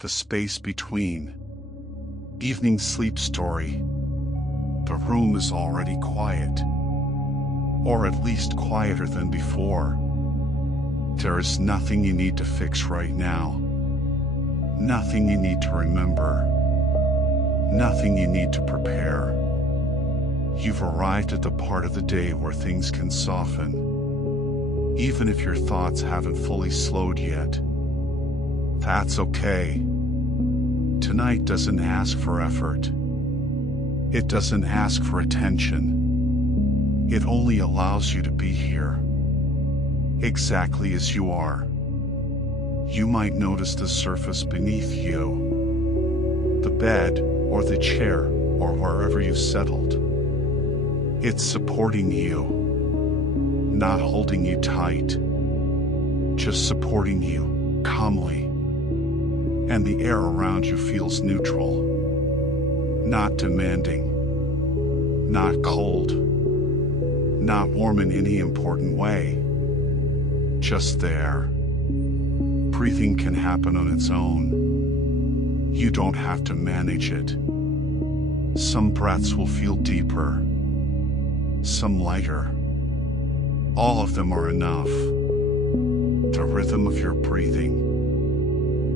The space between. Evening sleep story. The room is already quiet, or at least quieter than before. There is nothing you need to fix right now. Nothing you need to remember. Nothing you need to prepare. You've arrived at the part of the day where things can soften, even if your thoughts haven't fully slowed yet. That's okay. Tonight doesn't ask for effort. It doesn't ask for attention. It only allows you to be here, exactly as you are. You might notice the surface beneath you, the bed or the chair or wherever you've settled. It's supporting you, not holding you tight, just supporting you calmly. And the air around you feels neutral, not demanding, not cold, not warm in any important way, just there. Breathing can happen on its own. You don't have to manage it. Some breaths will feel deeper, some lighter. All of them are enough. The rhythm of your breathing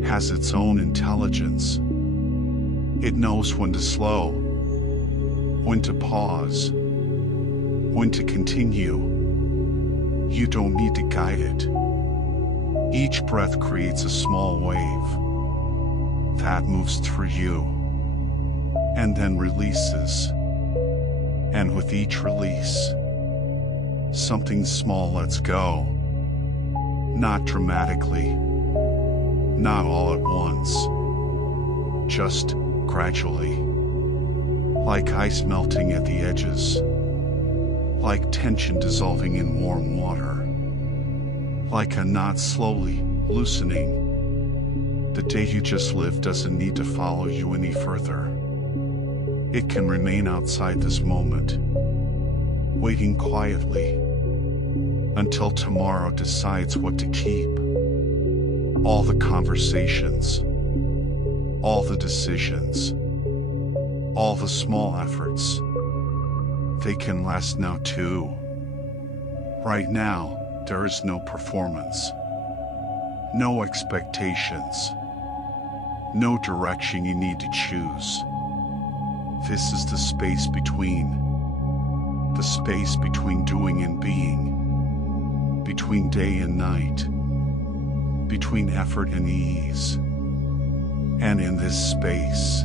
has its own intelligence. It knows when to slow, when to pause, when to continue. You don't need to guide it. Each breath creates a small wave that moves through you and then releases. And with each release, something small lets go. Not dramatically, not all at once, just gradually. Like ice melting at the edges, like tension dissolving in warm water, like a knot slowly loosening. The day you just lived doesn't need to follow you any further. It can remain outside this moment, waiting quietly until tomorrow decides what to keep. All the conversations, all the decisions, all the small efforts, they can last now too. Right now, there is no performance, no expectations, no direction you need to choose. This is the space between doing and being, between day and night, between effort and ease. And in this space,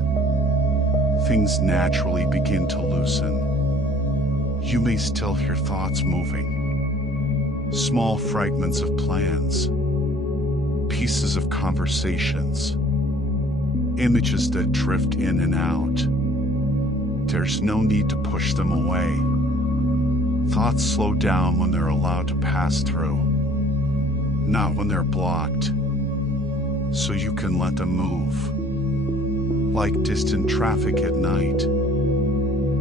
things naturally begin to loosen. You may still hear thoughts moving, small fragments of plans, pieces of conversations, images that drift in and out. There's no need to push them away. Thoughts slow down when they're allowed to pass through, not when they're blocked. So you can let them move, like distant traffic at night,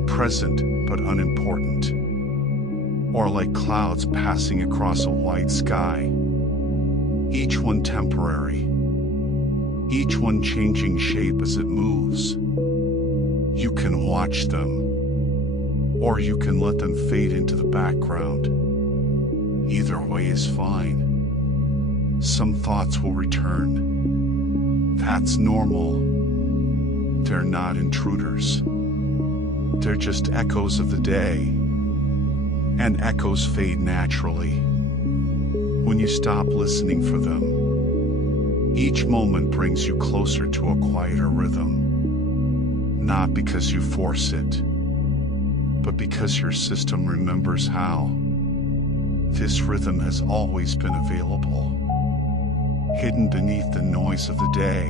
present but unimportant, or like clouds passing across a white sky, each one temporary, each one changing shape as it moves. You can watch them, or you can let them fade into the background. Either way is fine. Some thoughts will return. That's normal. They're not intruders. They're just echoes of the day. And echoes fade naturally when you stop listening for them. Each moment brings you closer to a quieter rhythm. Not because you force it, but because your system remembers how. This rhythm has always been available, hidden beneath the noise of the day,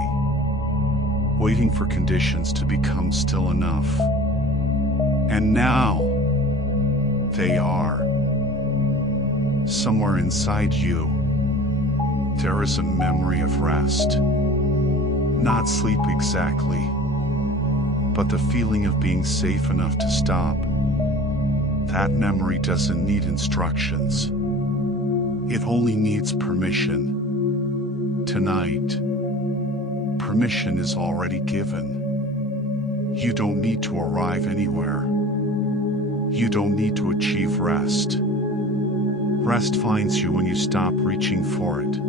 waiting for conditions to become still enough. And now, they are. Somewhere inside you, there is a memory of rest. Not sleep exactly, but the feeling of being safe enough to stop. That memory doesn't need instructions. It only needs permission. Tonight, permission is already given. You don't need to arrive anywhere. You don't need to achieve rest. Rest finds you when you stop reaching for it.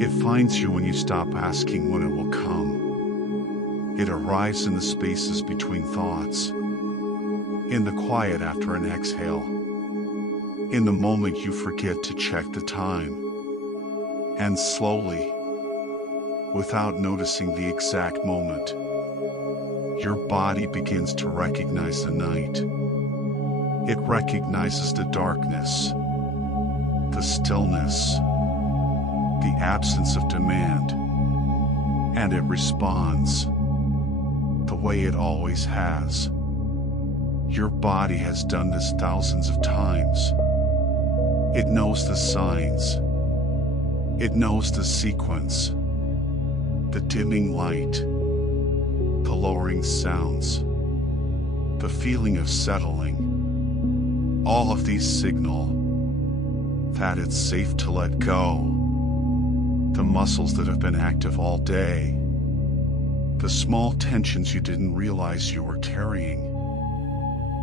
It finds you when you stop asking when it will come. It arrives in the spaces between thoughts, in the quiet after an exhale, in the moment you forget to check the time. And slowly, without noticing the exact moment, your body begins to recognize the night. It recognizes the darkness, the stillness, the absence of demand, and it responds the way it always has. Your body has done this thousands of times. It knows the signs. It knows the sequence, the dimming light, the lowering sounds, the feeling of settling. All of these signal that it's safe to let go. The muscles that have been active all day, the small tensions you didn't realize you were carrying,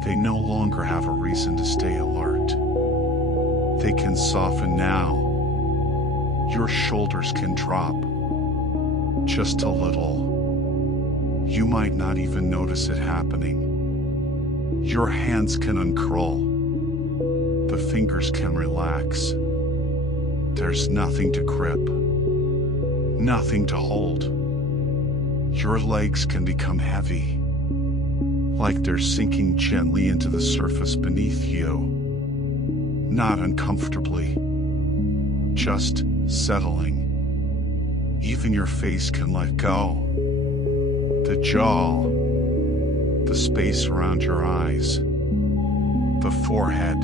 they no longer have a reason to stay alert. They can soften now. Your shoulders can drop just a little. You might not even notice it happening. Your hands can uncurl. The fingers can relax. There's nothing to grip, nothing to hold. Your legs can become heavy, like they're sinking gently into the surface beneath you. Not uncomfortably, just settling. Even your face can let go. The jaw, the space around your eyes, the forehead.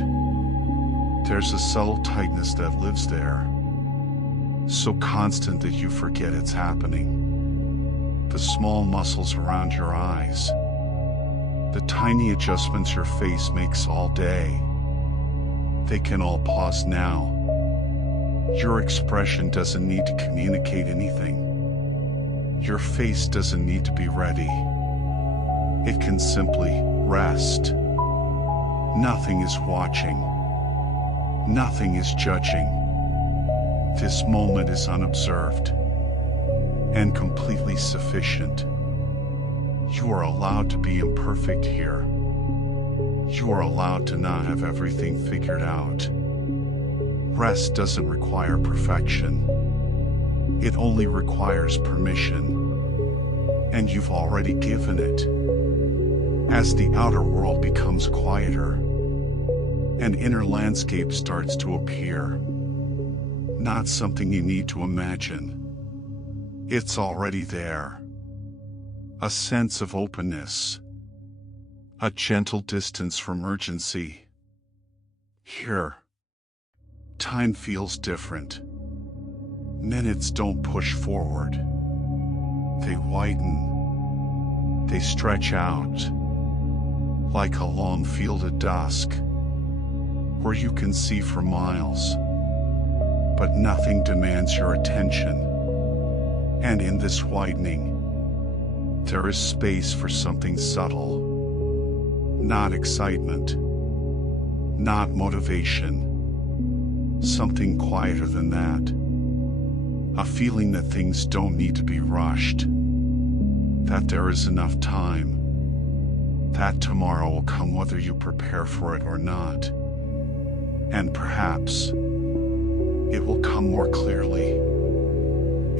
There's a subtle tightness that lives there, so constant that you forget it's happening. The small muscles around your eyes, the tiny adjustments your face makes all day, they can all pause now. Your expression doesn't need to communicate anything. Your face doesn't need to be ready. It can simply rest. Nothing is watching. Nothing is judging. This moment is unobserved and completely sufficient. You are allowed to be imperfect here. You are allowed to not have everything figured out. Rest doesn't require perfection. It only requires permission. And you've already given it. As the outer world becomes quieter, an inner landscape starts to appear. Not something you need to imagine. It's already there. A sense of openness. A gentle distance from urgency. Here, time feels different. Minutes don't push forward. They widen. They stretch out. Like a long field at dusk, where you can see for miles, but nothing demands your attention. And in this widening, there is space for something subtle. Not excitement, not motivation, something quieter than that. A feeling that things don't need to be rushed, that there is enough time, that tomorrow will come whether you prepare for it or not. And perhaps it will come more clearly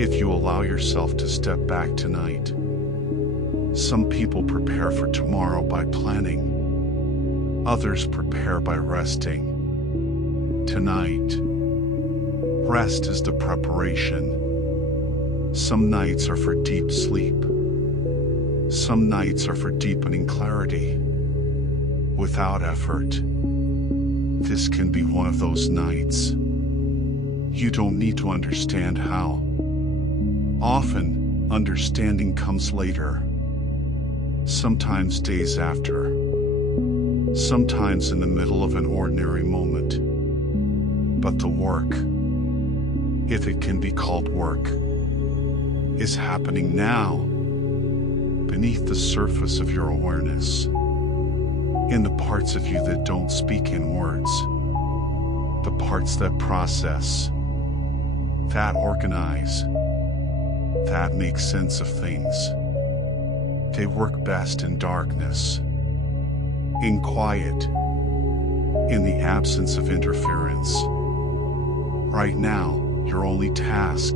if you allow yourself to step back tonight. Some people prepare for tomorrow by planning. Others prepare by resting. Tonight, rest is the preparation. Some nights are for deep sleep. Some nights are for deepening clarity. Without effort, this can be one of those nights. You don't need to understand how. Often, understanding comes later. Sometimes days after. Sometimes in the middle of an ordinary moment. But the work, if it can be called work, is happening now, beneath the surface of your awareness, in the parts of you that don't speak in words, the parts that process, that organize, that make sense of things. They work best in darkness, in quiet, in the absence of interference. Right now, your only task,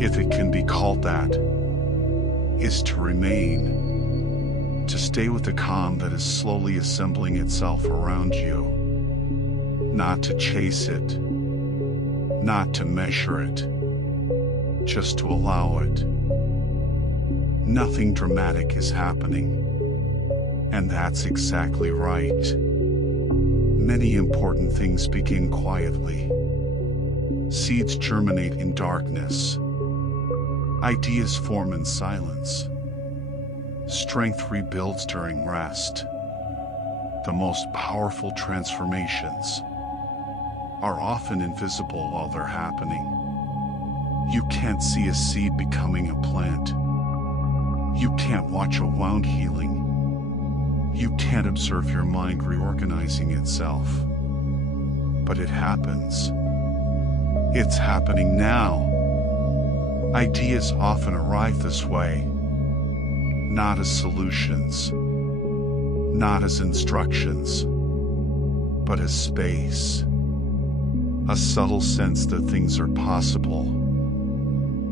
if it can be called that, is to remain, to stay with the calm that is slowly assembling itself around you. Not to chase it, not to measure it, just to allow it. Nothing dramatic is happening, and that's exactly right. Many important things begin quietly. Seeds germinate in darkness. Ideas form in silence. Strength rebuilds during rest. The most powerful transformations are often invisible while they're happening. You can't see a seed becoming a plant. You can't watch a wound healing. You can't observe your mind reorganizing itself. But it happens. It's happening now. Ideas often arrive this way, not as solutions, not as instructions, but as space. A subtle sense that things are possible,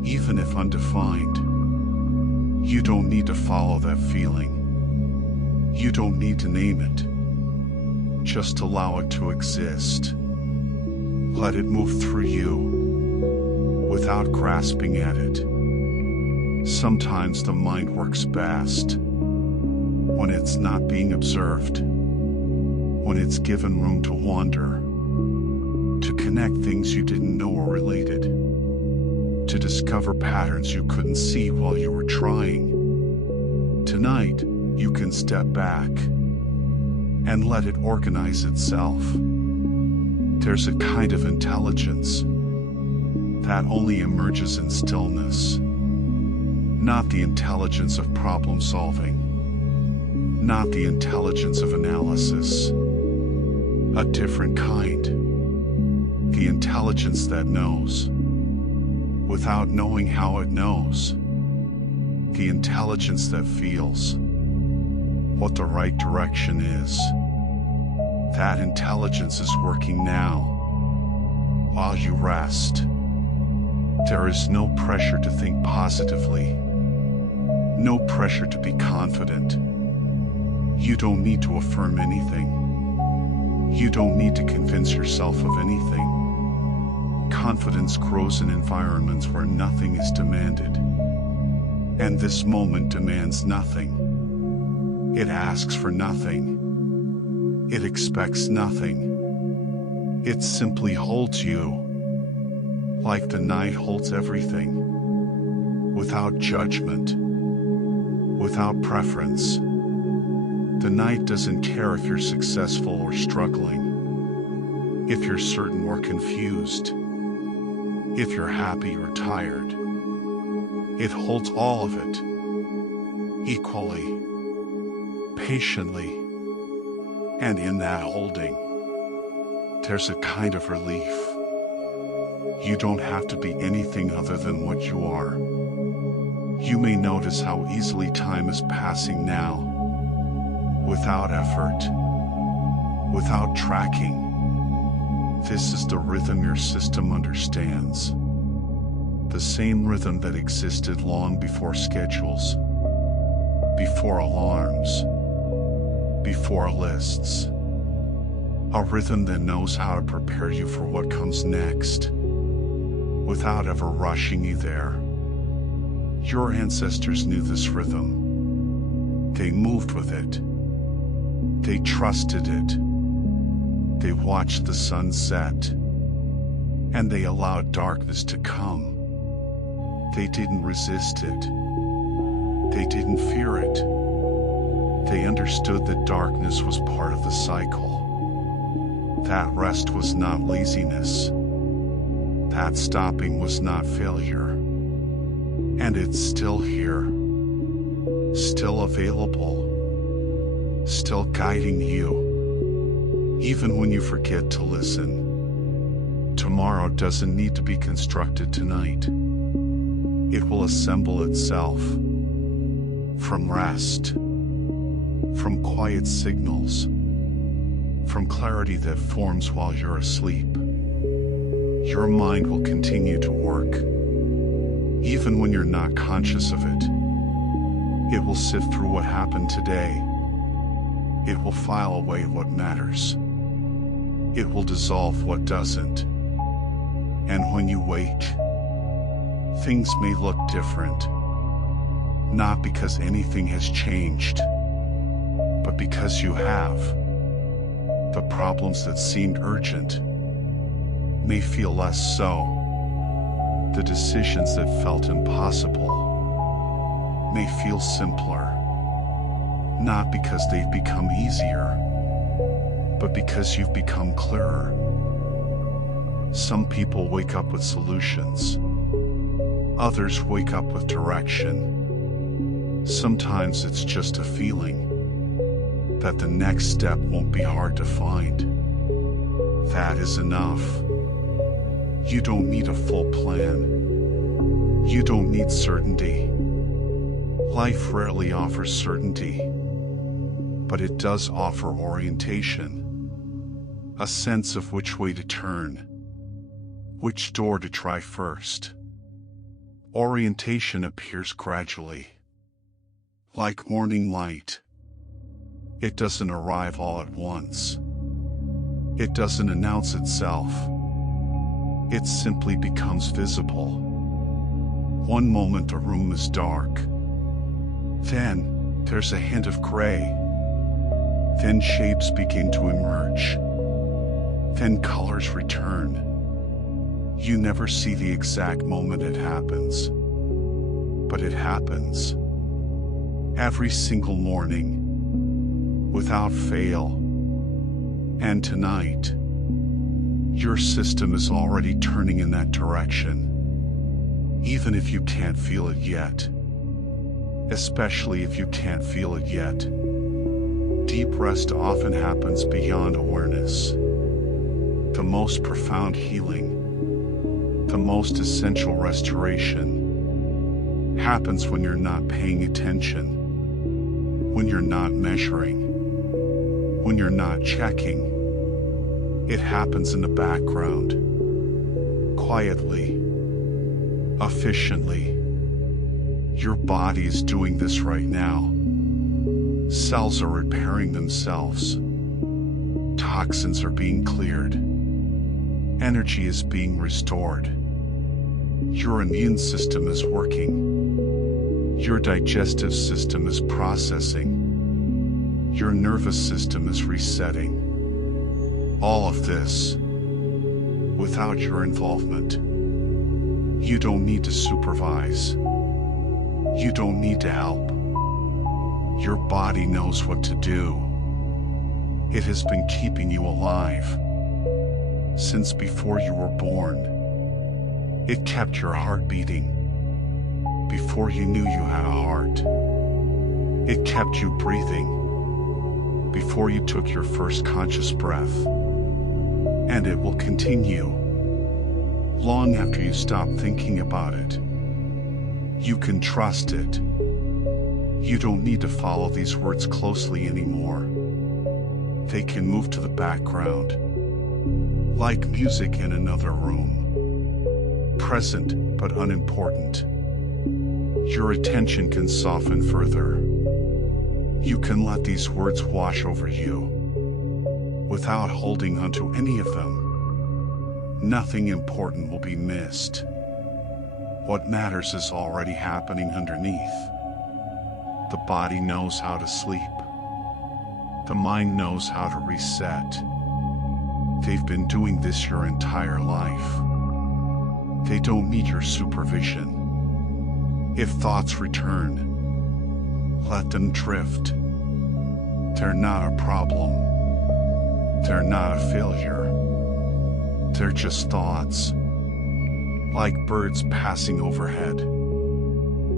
even if undefined. You don't need to follow that feeling. You don't need to name it. Just allow it to exist. Let it move through you, without grasping at it. Sometimes the mind works best when it's not being observed, when it's given room to wander, to connect things you didn't know were related, to discover patterns you couldn't see while you were trying. Tonight, you can step back and let it organize itself. There's a kind of intelligence that only emerges in stillness. Not the intelligence of problem solving, not the intelligence of analysis. A different kind. The intelligence that knows, without knowing how it knows. The intelligence that feels what the right direction is. That intelligence is working now, while you rest. There is no pressure to think positively, no pressure to be confident. You don't need to affirm anything. You don't need to convince yourself of anything. Confidence grows in environments where nothing is demanded. And this moment demands nothing. It asks for nothing. It expects nothing. It simply holds you, like the night holds everything, without judgment, without preference. The night doesn't care if you're successful or struggling, if you're certain or confused, if you're happy or tired. It holds all of it, equally, patiently, and in that holding, there's a kind of relief. You don't have to be anything other than what you are. You may notice how easily time is passing now, without effort, without tracking. This is the rhythm your system understands. The same rhythm that existed long before schedules, before alarms, before lists. A rhythm that knows how to prepare you for what comes next, without ever rushing you there. Your ancestors knew this rhythm. They moved with it. They trusted it. They watched the sun set, and they allowed darkness to come. They didn't resist it. They didn't fear it. They understood that darkness was part of the cycle. That rest was not laziness. That stopping was not failure. And it's still here, still available, still guiding you, even when you forget to listen. Tomorrow doesn't need to be constructed tonight. It will assemble itself from rest, from quiet signals, from clarity that forms while you're asleep. Your mind will continue to work, even when you're not conscious of it. It will sift through what happened today. It will file away what matters. It will dissolve what doesn't. And when you wake, things may look different. Not because anything has changed, but because you have. The problems that seemed urgent may feel less so. The decisions that felt impossible may feel simpler. Not because they've become easier, but because you've become clearer. Some people wake up with solutions. Others wake up with direction. Sometimes it's just a feeling that the next step won't be hard to find. That is enough. You don't need a full plan. You don't need certainty. Life rarely offers certainty, but it does offer orientation, a sense of which way to turn, which door to try first. Orientation appears gradually, like morning light. It doesn't arrive all at once. It doesn't announce itself. It simply becomes visible. One moment the room is dark. Then there's a hint of gray. Then shapes begin to emerge. Then colors return. You never see the exact moment it happens, but it happens. Every single morning, without fail. And tonight, your system is already turning in that direction, even if you can't feel it yet. Especially if you can't feel it yet. Deep rest often happens beyond awareness. The most profound healing, the most essential restoration, happens when you're not paying attention, when you're not measuring, when you're not checking. It happens in the background, quietly, efficiently. Your body is doing this right now. Cells are repairing themselves. Toxins are being cleared. Energy is being restored. Your immune system is working. Your digestive system is processing. Your nervous system is resetting. All of this without your involvement. You don't need to supervise. You don't need to help. Your body knows what to do. It has been keeping you alive since before you were born. It kept your heart beating before you knew you had a heart. It kept you breathing before you took your first conscious breath. And it will continue long after you stop thinking about it. You can trust it. You don't need to follow these words closely anymore. They can move to the background, like music in another room. Present but unimportant. Your attention can soften further. You can let these words wash over you without holding onto any of them. Nothing important will be missed. What matters is already happening underneath. The body knows how to sleep. The mind knows how to reset. They've been doing this your entire life. They don't need your supervision. If thoughts return, let them drift. They're not a problem. They're not a failure. They're just thoughts, like birds passing overhead.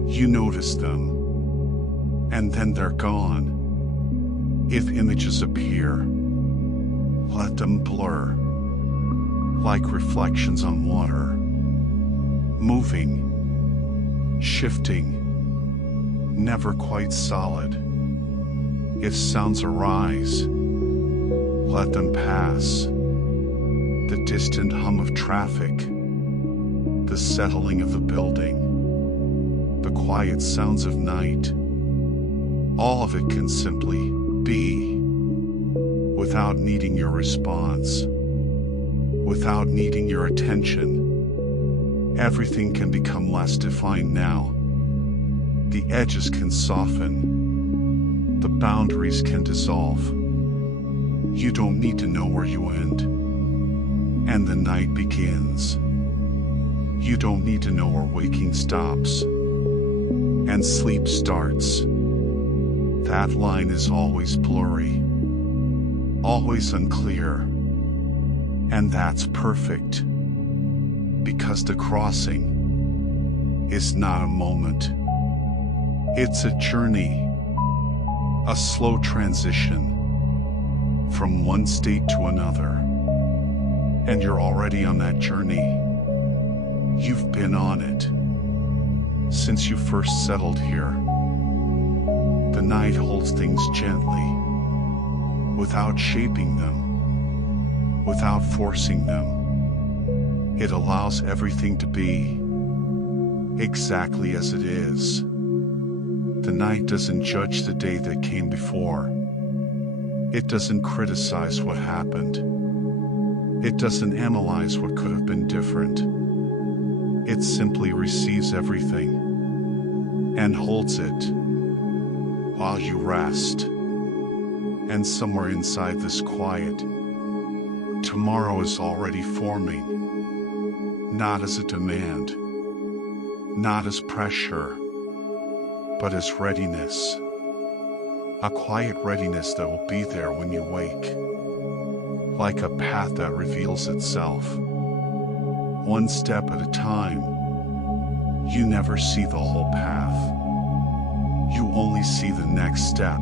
You notice them, and then they're gone. If images appear, let them blur, like reflections on water, moving, shifting, never quite solid. If sounds arise, let them pass. The distant hum of traffic, the settling of the building, the quiet sounds of night, all of it can simply be, without needing your response, without needing your attention. Everything can become less defined now. The edges can soften, the boundaries can dissolve. You don't need to know where you end, and the night begins. You don't need to know where waking stops, and sleep starts. That line is always blurry, always unclear, and that's perfect, because the crossing is not a moment. It's a journey, a slow transition from one state to another, and you're already on that journey. You've been on it since you first settled here. The night holds things gently, without shaping them, without forcing them. It allows everything to be exactly as it is. The night doesn't judge the day that came before. It doesn't criticize what happened. It doesn't analyze what could have been different. It simply receives everything and holds it while you rest. And somewhere inside this quiet, tomorrow is already forming, not as a demand, not as pressure, but as readiness. A quiet readiness that will be there when you wake, like a path that reveals itself, one step at a time. You never see the whole path. You only see the next step,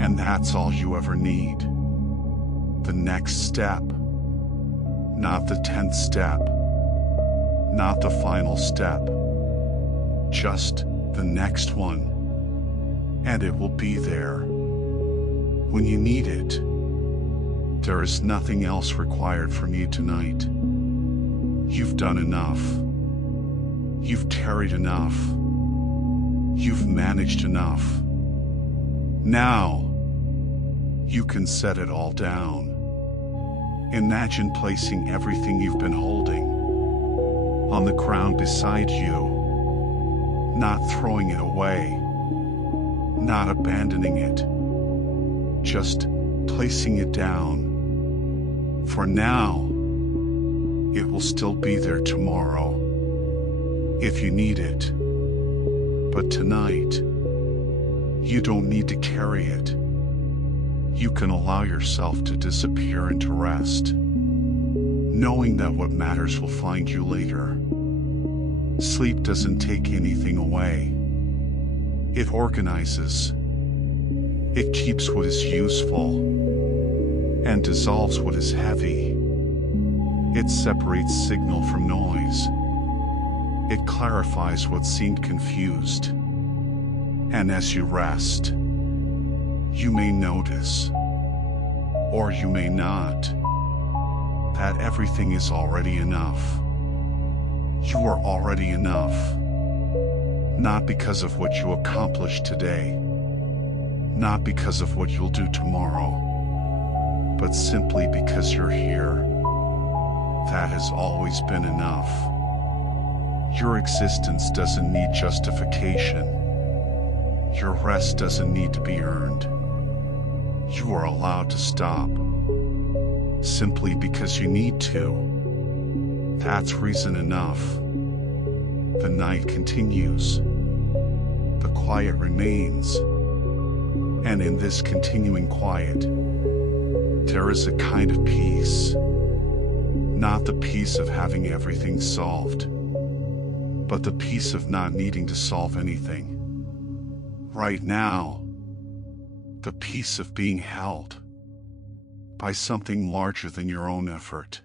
and that's all you ever need. The next step, not the 10th step, not the final step, just the next one. And it will be there when you need it. There is nothing else required from you tonight. You've done enough. You've tarried enough. You've managed enough. Now, you can set it all down. Imagine placing everything you've been holding on the ground beside you, not throwing it away, not abandoning it, just placing it down. For now, it will still be there tomorrow, if you need it. But tonight, you don't need to carry it. You can allow yourself to disappear into rest, knowing that what matters will find you later. Sleep doesn't take anything away. It organizes. It keeps what is useful and dissolves what is heavy. It separates signal from noise. It clarifies what seemed confused. And as you rest, you may notice, or you may not, that everything is already enough. You are already enough. Not because of what you accomplished today, not because of what you'll do tomorrow, but simply because you're here. That has always been enough. Your existence doesn't need justification. Your rest doesn't need to be earned. You are allowed to stop, simply because you need to. That's reason enough. The night continues. The quiet remains. And in this continuing quiet, there is a kind of peace. Not the peace of having everything solved, but the peace of not needing to solve anything. Right now, the peace of being held by something larger than your own effort,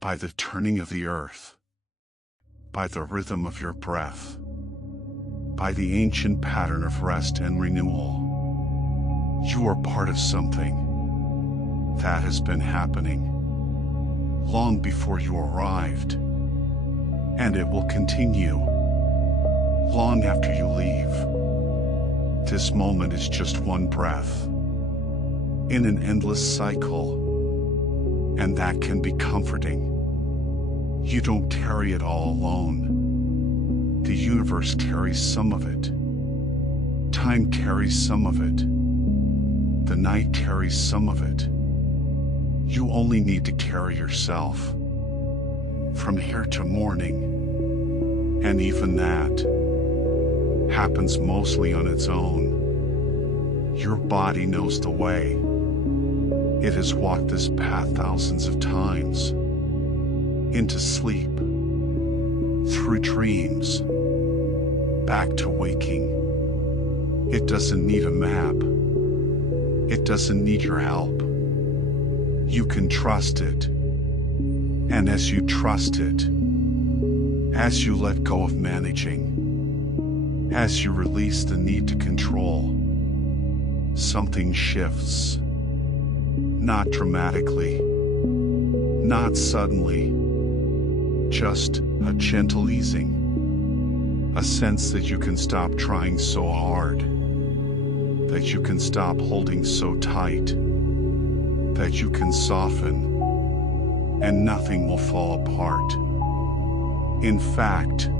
by the turning of the earth, by the rhythm of your breath, by the ancient pattern of rest and renewal. You are part of something that has been happening long before you arrived, and it will continue long after you leave. This moment is just one breath in an endless cycle, and that can be comforting. You don't carry it all alone. The universe carries some of it. Time carries some of it. The night carries some of it. You only need to carry yourself from here to morning, and even that happens mostly on its own. Your body knows the way. It has walked this path thousands of times, into sleep, through dreams, back to waking. It doesn't need a map. It doesn't need your help. You can trust it. And as you trust it, as you let go of managing, as you release the need to control, something shifts. Not dramatically, not suddenly, just a gentle easing, a sense that you can stop trying so hard, that you can stop holding so tight, that you can soften, and nothing will fall apart. In fact,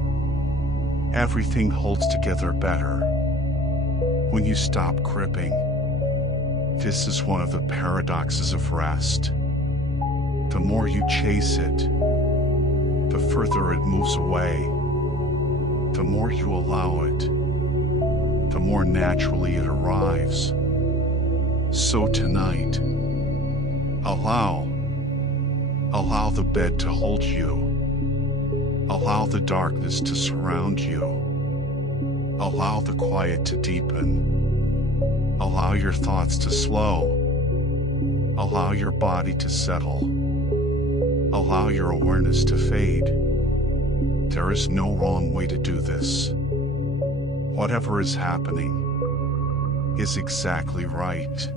everything holds together better when you stop gripping. This is one of the paradoxes of rest. The more you chase it, the further it moves away. The more you allow it, the more naturally it arrives. So tonight, allow the bed to hold you. Allow the darkness to surround you. Allow the quiet to deepen. Allow your thoughts to slow. Allow your body to settle. Allow your awareness to fade. There is no wrong way to do this. Whatever is happening is exactly right.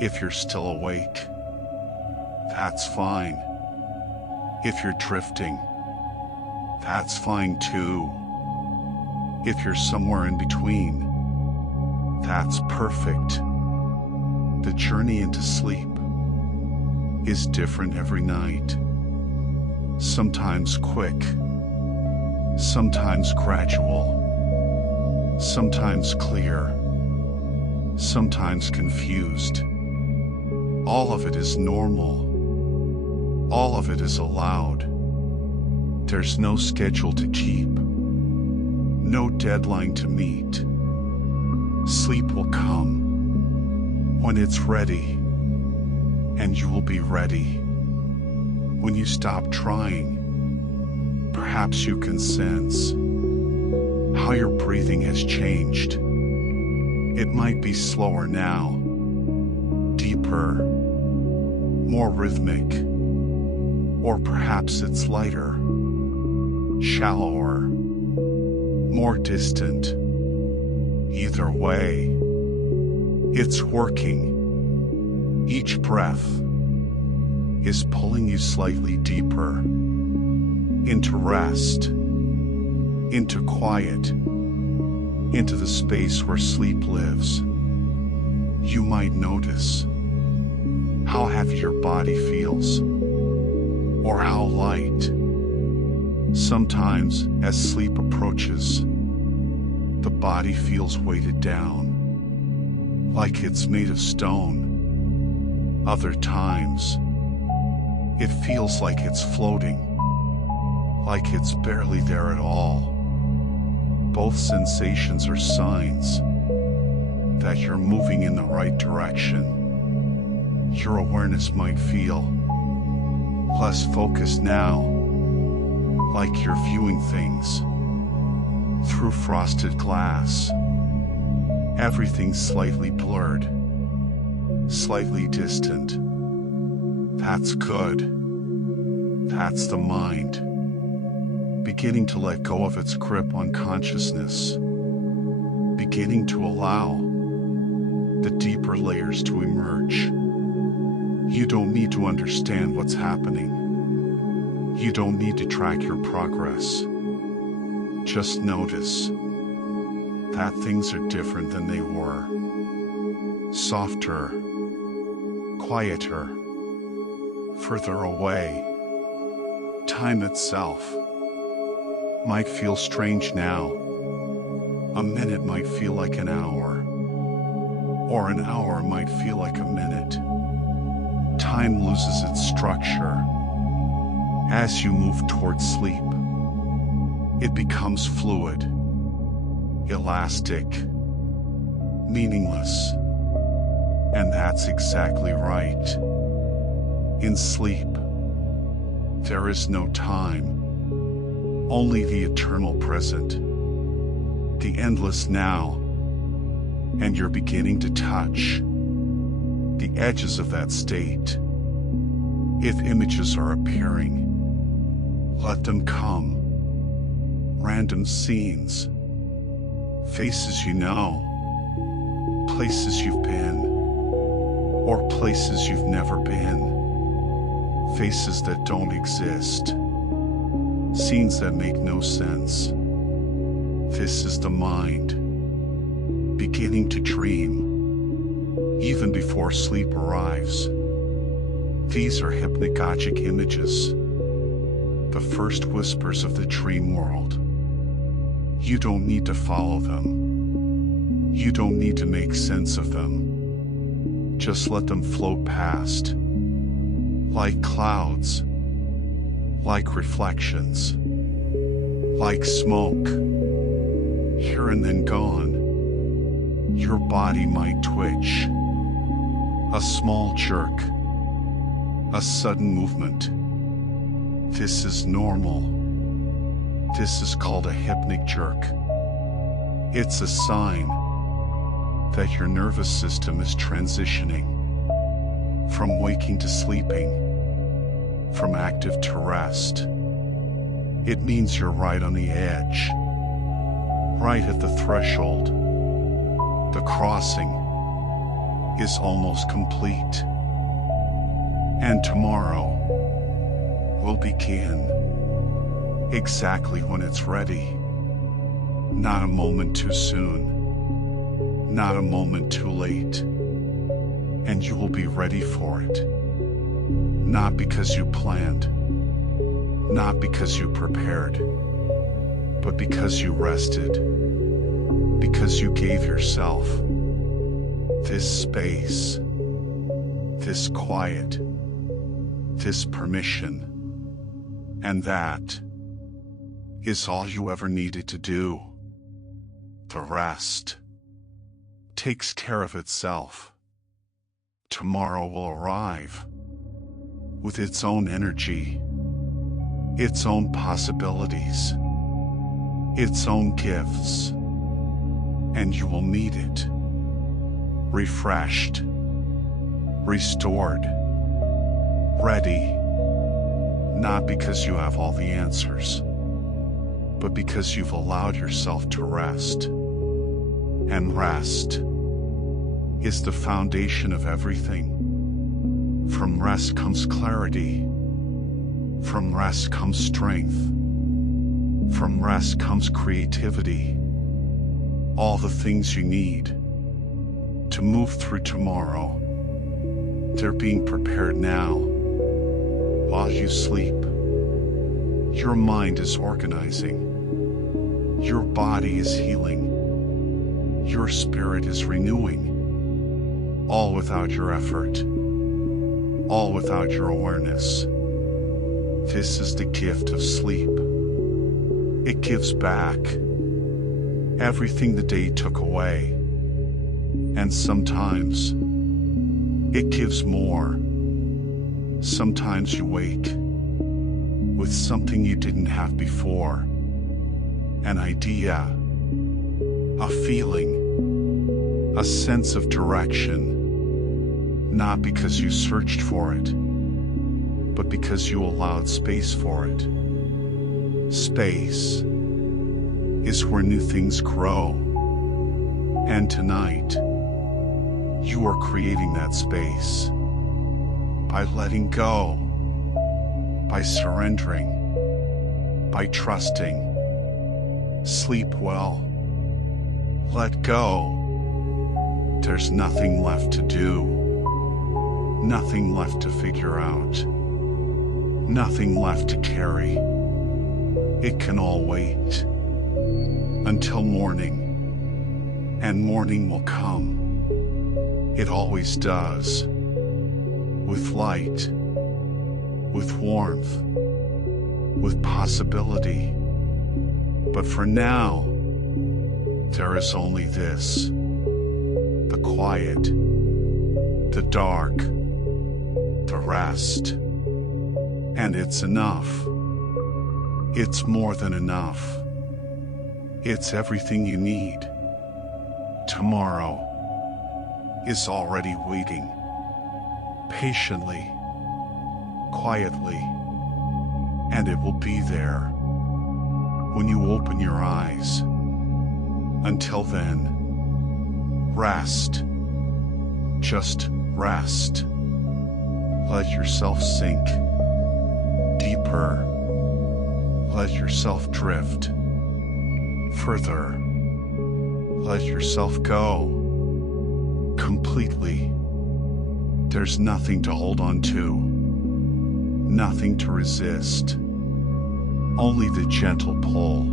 If you're still awake, that's fine. If you're drifting, that's fine too. If you're somewhere in between, that's perfect. The journey into sleep is different every night. Sometimes quick, sometimes gradual, sometimes clear, sometimes confused. All of it is normal. All of it is allowed. There's no schedule to keep, no deadline to meet. Sleep will come when it's ready, and you will be ready. When you stop trying, perhaps you can sense how your breathing has changed. It might be slower now, deeper, more rhythmic, or perhaps it's lighter, shallower, more distant. Either way, it's working. Each breath is pulling you slightly deeper into rest, into quiet, into the space where sleep lives. You might notice how heavy your body feels, or how light. Sometimes, as sleep approaches, the body feels weighted down, like it's made of stone. Other times, it feels like it's floating, like it's barely there at all. Both sensations are signs that you're moving in the right direction. Your awareness might feel less focused now, like you're viewing things through frosted glass. Everything's slightly blurred, slightly distant. That's good. That's the mind beginning to let go of its grip on consciousness, beginning to allow the deeper layers to emerge. You don't need to understand what's happening. You don't need to track your progress. Just notice that things are different than they were. Softer, quieter, further away. Time itself might feel strange now. A minute might feel like an hour, or an hour might feel like a minute. Time loses its structure as you move towards sleep. It becomes fluid, elastic, meaningless. And that's exactly right. In sleep, there is no time, only the eternal present, the endless now, and you're beginning to touch the edges of that state. If images are appearing, let them come. Random scenes, faces you know, places you've been, or places you've never been. Faces that don't exist, scenes that make no sense. This is the mind beginning to dream, even before sleep arrives. These are hypnagogic images, the first whispers of the dream world. You don't need to follow them. You don't need to make sense of them. Just let them float past, like clouds, like reflections, like smoke, here and then gone. Your body might twitch, a small jerk, a sudden movement. This is normal. This is called a hypnic jerk. It's a sign that your nervous system is transitioning from waking to sleeping, from active to rest. It means you're right on the edge, right at the threshold. The crossing is almost complete. And tomorrow will begin exactly when it's ready. Not a moment too soon, not a moment too late. And you will be ready for it. Not because you planned, not because you prepared, but because you rested, because you gave yourself this space, this quiet, this permission. And that is all you ever needed to do. The rest takes care of itself. Tomorrow will arrive with its own energy, its own possibilities, its own gifts, and you will meet it, refreshed, restored, ready, not because you have all the answers, but because you've allowed yourself to rest. And rest is the foundation of everything. From rest comes clarity. From rest comes strength. From rest comes creativity. All the things you need to move through tomorrow. They're being prepared now while you sleep. Your mind is organizing. Your body is healing. Your spirit is renewing. All without your effort. All without your awareness. This is the gift of sleep. It gives back everything the day took away. And sometimes it gives more. Sometimes you wake with something you didn't have before. An idea, a feeling, a sense of direction, not because you searched for it, but because you allowed space for it. Space is where new things grow, and tonight, you are creating that space by letting go, by surrendering, by trusting. Sleep well. Let go. There's nothing left to do, nothing left to figure out, nothing left to carry. It can all wait until morning, and morning will come. It always does, with light, with warmth, with possibility. But for now, there is only this: the quiet, the dark, the rest. And it's enough. It's more than enough. It's everything you need. Tomorrow is already waiting, patiently, quietly, and it will be there when you open your eyes. Until then, rest. Just rest. Let yourself sink deeper. Let yourself drift further. Let yourself go completely. There's nothing to hold on to, nothing to resist, only the gentle pull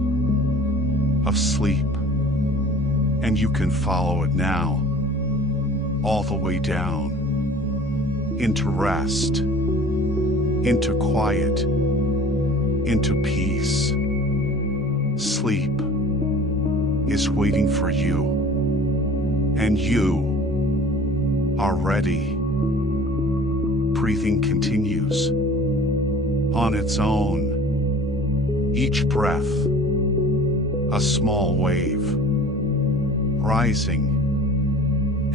of sleep. And you can follow it now, all the way down, into rest, into quiet, into peace. Sleep is waiting for you, and you are ready. Breathing continues on its own. Each breath, a small wave, rising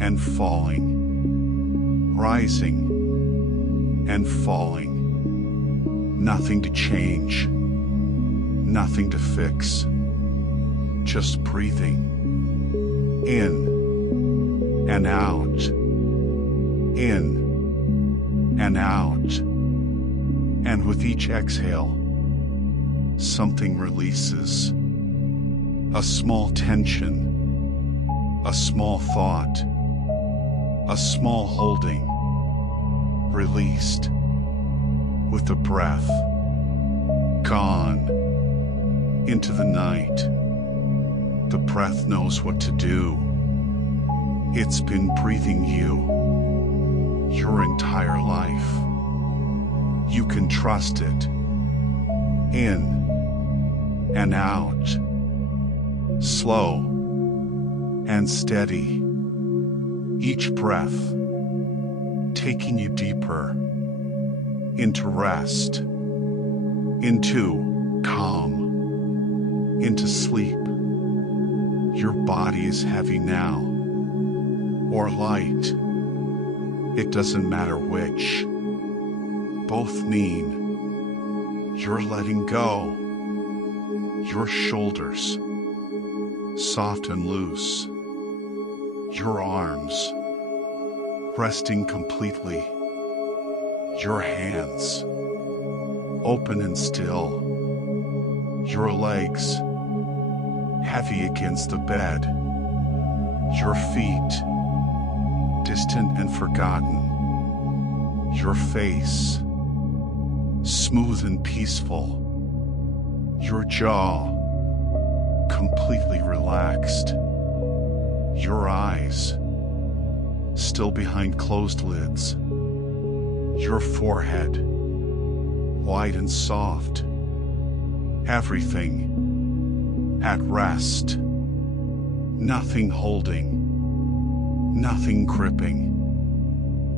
and falling, rising and falling. Nothing to change, nothing to fix, just breathing in and out, in and out. And with each exhale, something releases. A small tension, a small thought, a small holding, released with the breath, gone into the night. The breath knows what to do. It's been breathing you your entire life. You can trust it. In and out, slow and steady. Each breath taking you deeper into rest, into calm, into sleep. Your body is heavy now, or light. It doesn't matter which. Both mean you're letting go. Your shoulders, soft and loose. Your arms, resting completely. Your hands, open and still. Your legs, heavy against the bed. Your feet, distant and forgotten. Your face, smooth and peaceful. Your jaw, completely relaxed. Your eyes, still behind closed lids. Your forehead, wide and soft. Everything at rest. Nothing holding, nothing gripping,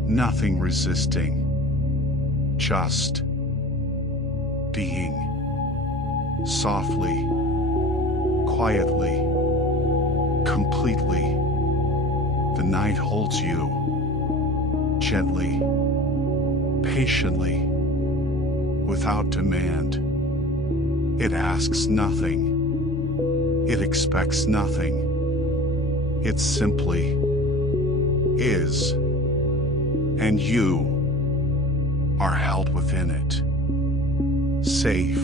nothing resisting. Just being, softly, quietly, completely. The night holds you, gently, patiently, without demand. It asks nothing. It expects nothing. It simply is, and you are held within it, safe,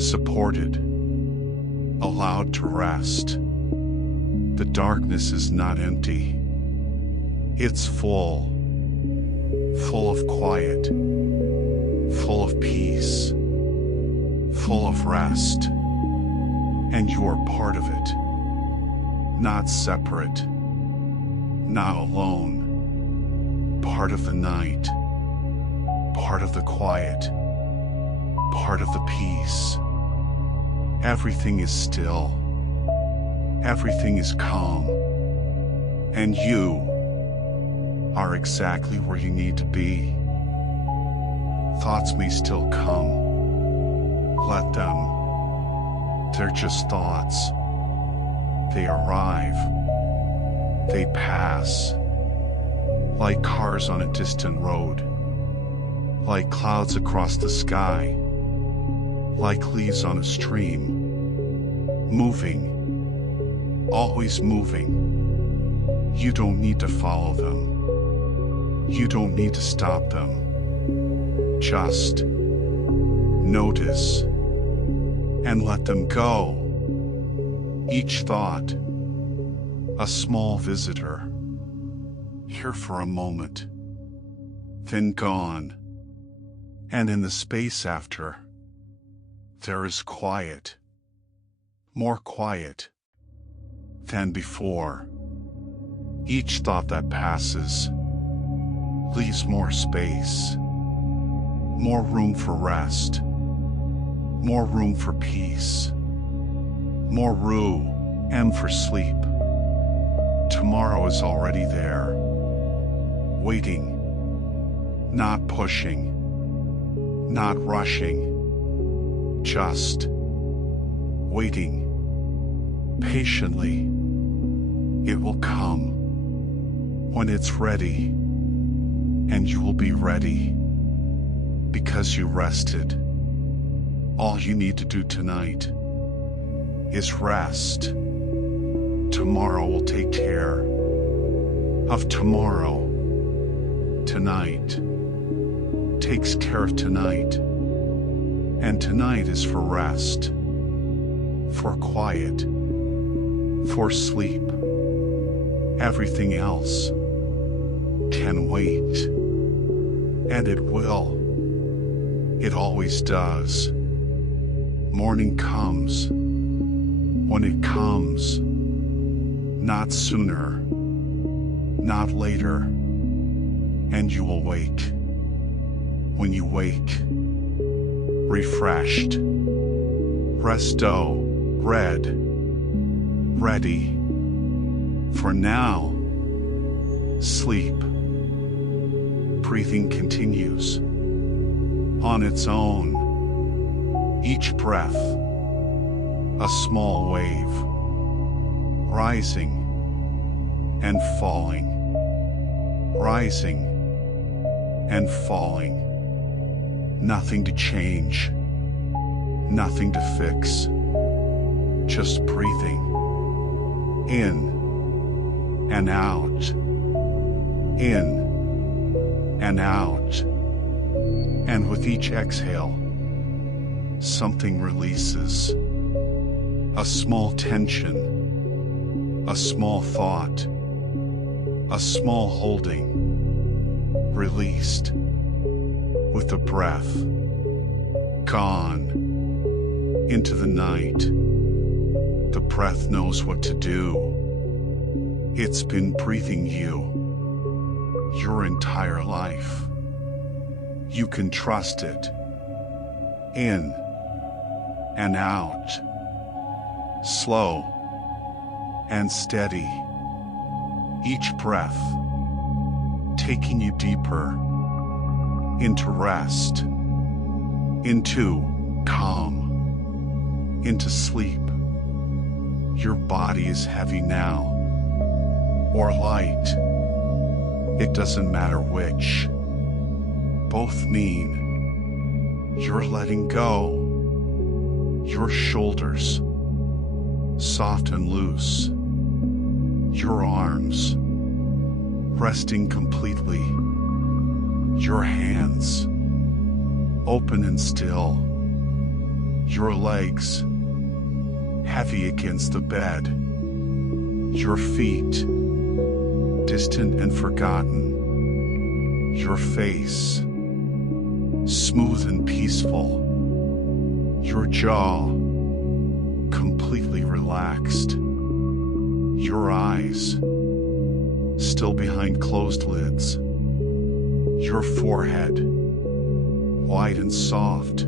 supported, allowed to rest. The darkness is not empty. It's full of quiet, full of peace, full of rest, and you are part of it, not separate, not alone, part of the night, part of the quiet, part of the peace. Everything is still, everything is calm, and you are exactly where you need to be. Thoughts may still come. Let them. They're just thoughts. They arrive. They pass. Like cars on a distant road. Like clouds across the sky. Like leaves on a stream. Moving. Always moving. You don't need to follow them. You don't need to stop them. Just notice and let them go. Each thought, a small visitor, here for a moment, then gone. And in the space after, there is quiet, more quiet than before. Each thought that passes leaves more space, more room for rest, more room for peace, more room for sleep. Tomorrow is already there, waiting, not pushing, not rushing, just waiting patiently. It will come when it's ready, and you will be ready because you rested. All you need to do tonight is rest. Tomorrow will take care of tomorrow. Tonight takes care of tonight. And tonight is for rest, for quiet, for sleep. Everything else can wait. And it will. It always does. Morning comes when it comes, not sooner, not later. And you will wake when you wake, refreshed, resto, ready. For now, sleep. Breathing continues on its own. Each breath, a small wave, rising and falling, rising and falling. Nothing to change, nothing to fix, just breathing in and out, in and out. And with each exhale, something releases. A small tension, a small thought, a small holding, released with the breath, gone into the night. The breath knows what to do. It's been breathing you your entire life. You can trust it. In and out, slow and steady. Each breath taking you deeper into rest, into calm, into sleep. Your body is heavy now, or light. It doesn't matter which. Both mean you're letting go. Your shoulders, soft and loose. Your arms, resting completely. Your hands, open and still. Your legs, heavy against the bed. Your feet, distant and forgotten. Your face, smooth and peaceful. Your jaw, completely relaxed. Your eyes, still behind closed lids. Your forehead, wide and soft.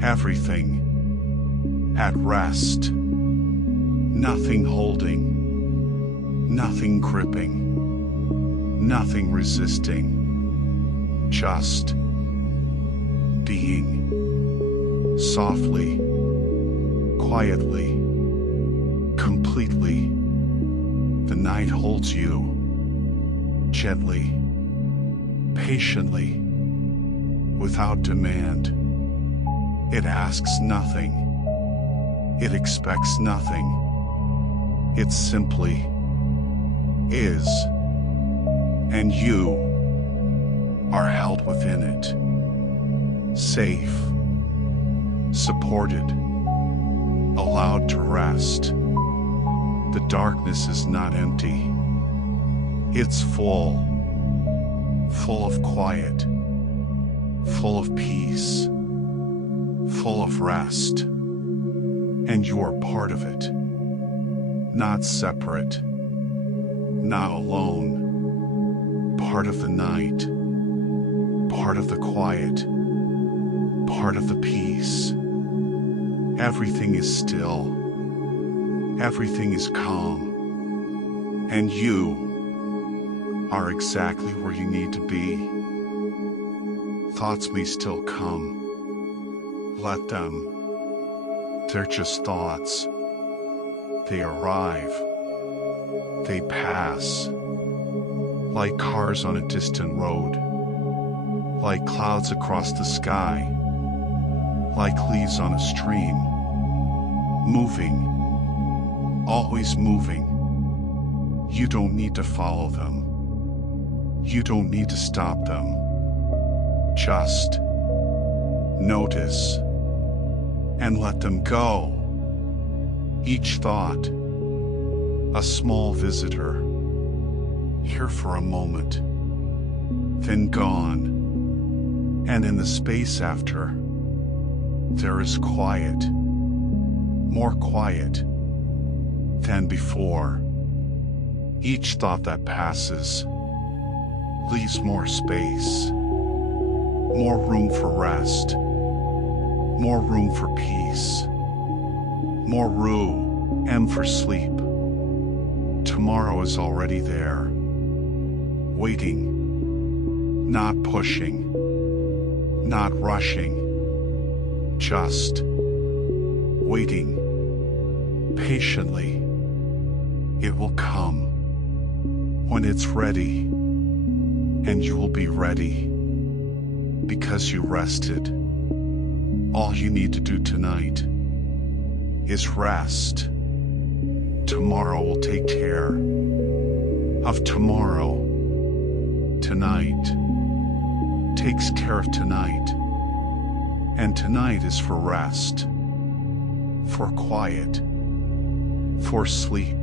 Everything at rest. Nothing holding, nothing gripping, nothing resisting. Just being. Softly, quietly, completely. The night holds you, gently, patiently, without demand. It asks nothing. It expects nothing. It simply is, and you are held within it, safe, supported, allowed to rest. The darkness is not empty. It's full of quiet, full of peace, full of rest. And you're part of it. Not separate, not alone. Part of the night, part of the quiet, part of the peace. Everything is still. Everything is calm. And you are exactly where you need to be. Thoughts may still come. Let them. They're just thoughts. They arrive. They pass. Like cars on a distant road. Like clouds across the sky. Like leaves on a stream. Moving. Always moving. You don't need to follow them. You don't need to stop them. Just notice and let them go. Each thought, a small visitor, here for a moment, then gone. And in the space after, there is quiet, more quiet than before. Each thought that passes leaves more space, more room for rest, more room for peace, more room for sleep. Tomorrow is already there, waiting, not pushing, not rushing, just waiting patiently. It will come when it's ready, and you will be ready because you rested. All you need to do tonight is rest. Tomorrow will take care of tomorrow. Tonight takes care of tonight. And tonight is for rest, for quiet, for sleep.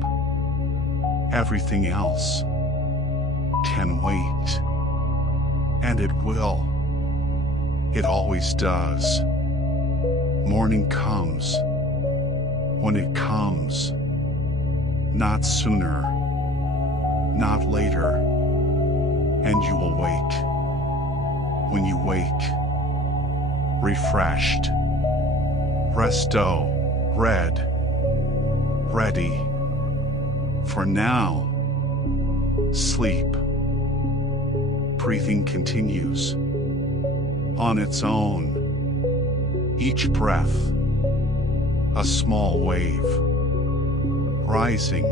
Everything else can wait. And it will. It always does. Morning comes when it comes. Not sooner, not later. And you will wake. When you wake, refreshed, resto, ready. For now, sleep. Breathing continues on its own. Each breath, a small wave, rising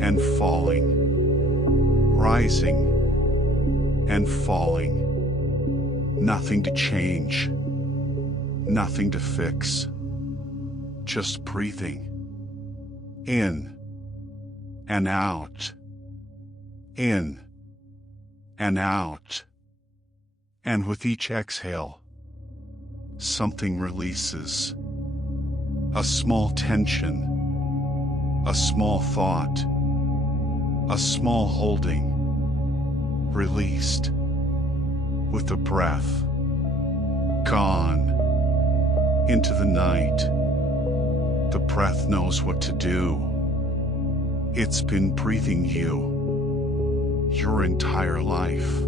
and falling, rising and falling. Nothing to change, nothing to fix, just breathing in and out, in and out. And with each exhale, something releases. A small tension, a small thought, a small holding, released with the breath, gone into the night. The breath knows what to do. It's been breathing you your entire life.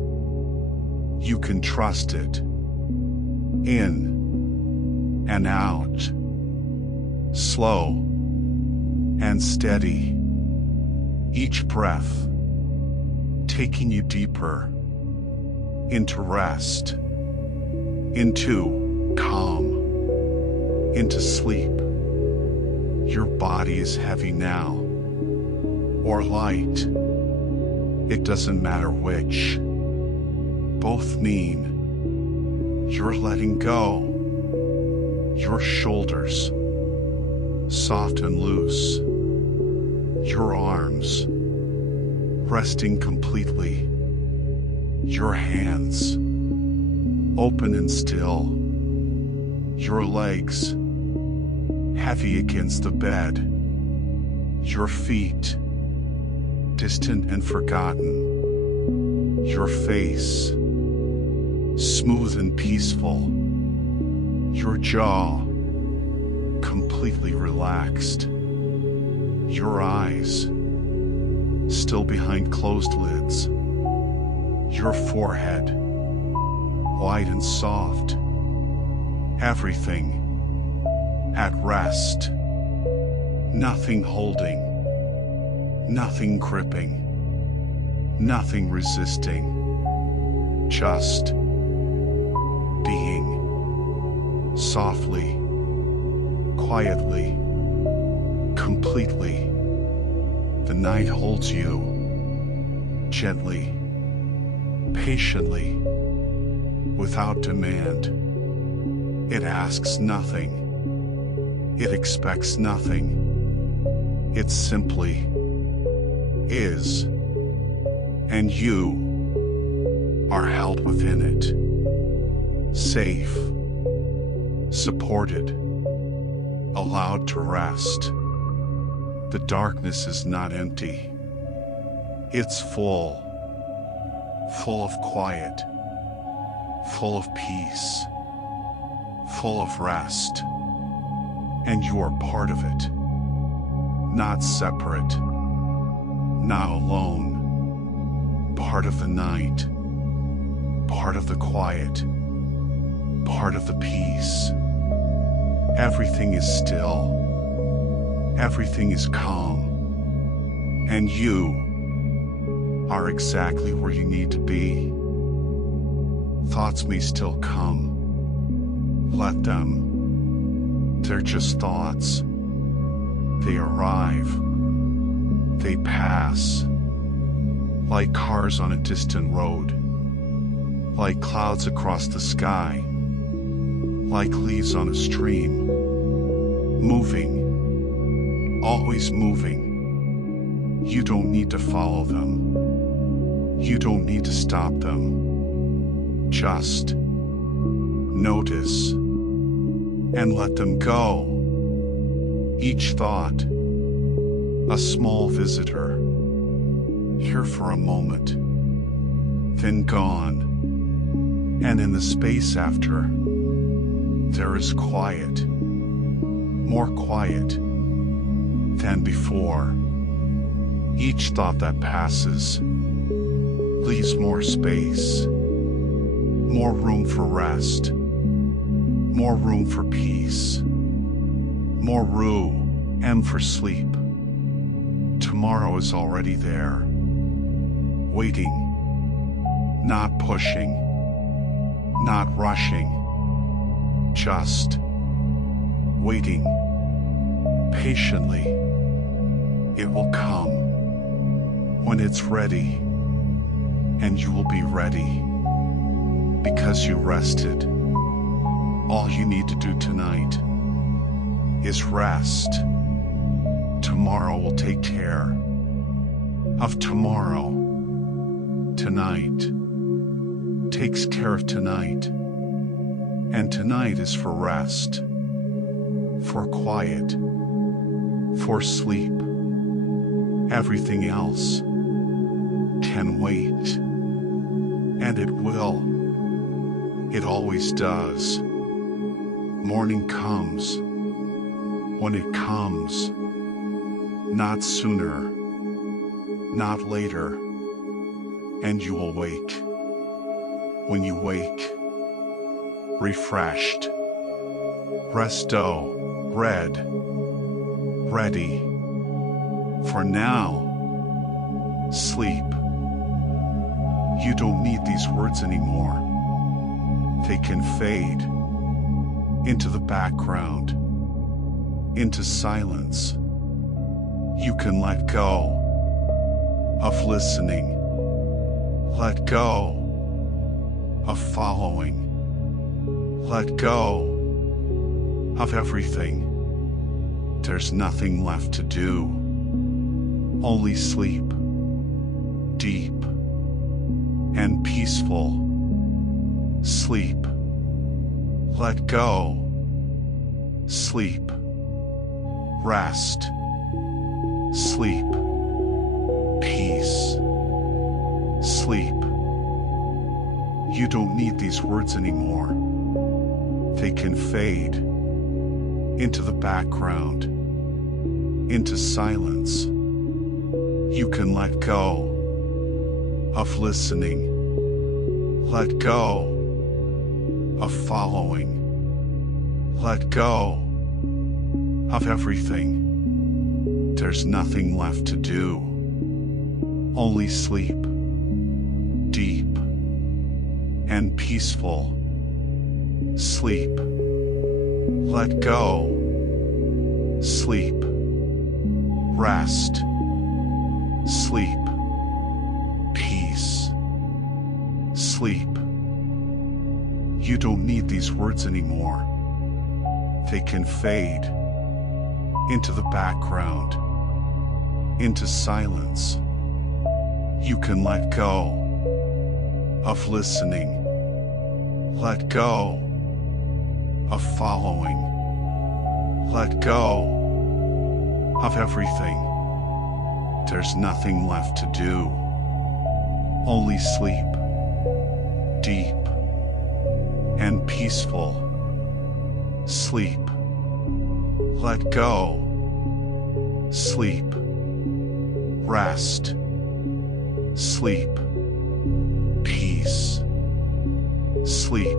You can trust it. In and out, slow and steady. Each breath taking you deeper into rest, into calm, into sleep. Your body is heavy now, or light. It doesn't matter which. Both mean you're letting go. Your shoulders, soft and loose. Your arms, resting completely. Your hands, open and still. Your legs, heavy against the bed. Your feet, distant and forgotten. Your face, smooth and peaceful. Your jaw, completely relaxed. Your eyes, still behind closed lids. Your forehead, wide and soft. Everything at rest. Nothing holding, nothing gripping, nothing resisting. Just being, softly, quietly, completely. The night holds you, gently, patiently, without demand. It asks nothing. It expects nothing. It simply is. And you are held within it. Safe, supported, allowed to rest. The darkness is not empty. It's full of quiet, full of peace, full of rest. And you are part of it. Not separate, not alone. Part of the night, part of the quiet, part of the peace. Everything is still. Everything is calm. And you are exactly where you need to be. Thoughts may still come. Let them. They're just thoughts. They arrive. They pass. Like cars on a distant road. Like clouds across the sky. Like leaves on a stream. Moving. Always moving. You don't need to follow them. You don't need to stop them. Just notice and let them go. Each thought, a small visitor, here for a moment, then gone. And in the space after, there is quiet, more quiet than before. Each thought that passes leaves more space, more room for rest, more room for peace, more room and for sleep. Tomorrow is already there, waiting, not pushing, not rushing, just waiting patiently. It will come when it's ready, and you will be ready because you rested. All you need to do tonight is rest. Tomorrow will take care of tomorrow. Tonight takes care of tonight. And tonight is for rest, for quiet, for sleep. Everything else can wait. And it will. It always does. Morning comes when it comes. Not sooner, not later. And you will wake. When you wake, refreshed, resto, ready. For now, sleep. You don't need these words anymore. They can fade into the background, into silence. You can let go of listening. Let go of following. Let go of everything. There's nothing left to do. Only sleep. Deep and peaceful. Sleep. Let go. Sleep. Rest. Sleep. Peace. Sleep. You don't need these words anymore. They can fade into the background, into silence. You can let go of listening. Let go of following. Let go of everything. There's nothing left to do. Only sleep. Deep and peaceful. Sleep. Let go. Sleep. Rest. Sleep. Peace. Sleep. You don't need these words anymore. They can fade into the background, into silence. You can let go of listening. Let go of following. Let go of everything. There's nothing left to do. Only sleep. Deep and peaceful. Sleep. Let go. Sleep. Rest. Sleep. Peace. Sleep.